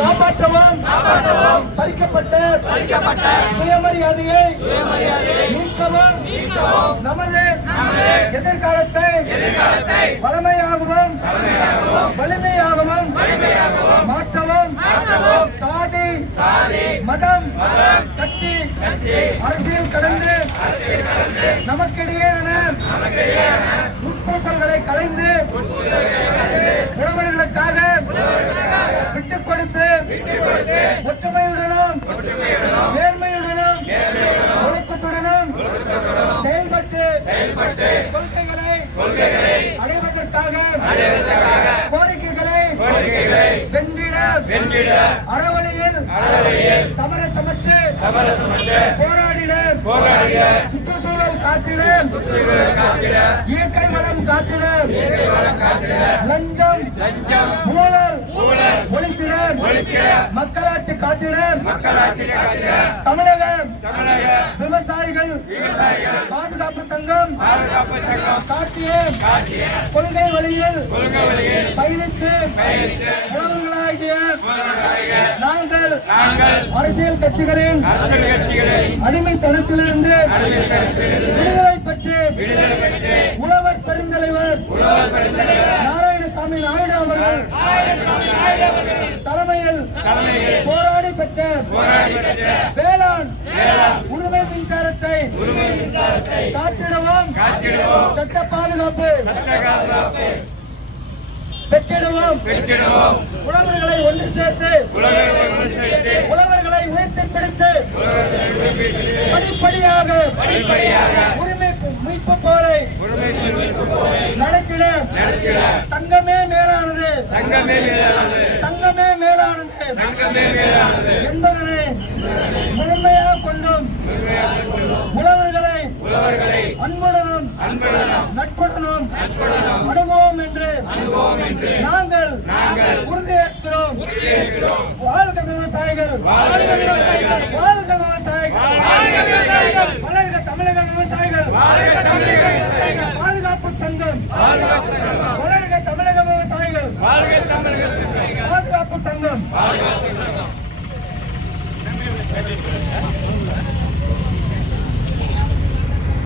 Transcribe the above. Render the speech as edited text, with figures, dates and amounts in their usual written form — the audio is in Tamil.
காப்பாற்றவும் பறிக்கப்பட்ட சுயமரியாதையை மீட்கவும் நமது எதிர்காலத்தை வலிமையாகவும் மாற்றவும் சாதி மதம் கட்சி அரசியல் கடந்து நமக்கிடையேயான உட்பூசல்களை கலைந்து உழவர்களுக்காக விட்டுக் கொடுத்து ஒற்றுமையுடனும் நேர்மையுடனும் ஒழுக்கத்துடனும் செயல்பட்டு கொள்கைகளை அடைவதற்காக கோரிக்கைகளை வென்றிட அறவழியில் சமரசமற்று போராடிட சுற்றுச்சூழல் காத்திட இயற்கை வளம் காத்திட லஞ்சம் ஊழல் ஒழித்திட மக்களாட்சி காத்திட தமிழக விவசாயிகள் பாதுகாப்பு சங்கம் காட்டிய கொள்கை வழியில் பயணித்து உழவர்களாகிய நாங்கள் அரசியல் கட்சிகளின் அடிமைத்தனத்திலிருந்து விடுதலை பெற்று உழவர் பெருந்தலைவர் நாராயணசாமி நாயுடு அவர்கள் தலைமையில் போராடி பெற்ற வேளாண் உரிமை மின்சாரத்தை காத்திடவும் சட்ட பாதுகாப்பு பெற்றிடவும் உழவர்களை ஒன்று சேர்த்து உழவர்களை உயர்த்தி பிடித்து படிப்படியாக உரிமை மீட்பு போரை நடத்திட சங்கமே மேலானது என்பதனை முழுமையாக கொண்டும் உழவர்களை அன்புடனும் நட்புடனும் அணுகுவோம் என்று நாங்கள் உறுதியேற்கிறோம். வாழ்க விவசாயிகள், வளர்க தமிழக விவசாயிகள், பாதுகாப்பு சங்கம், வளர்க தமிழக விவசாயிகள், பாதுகாப்பு சங்கம்.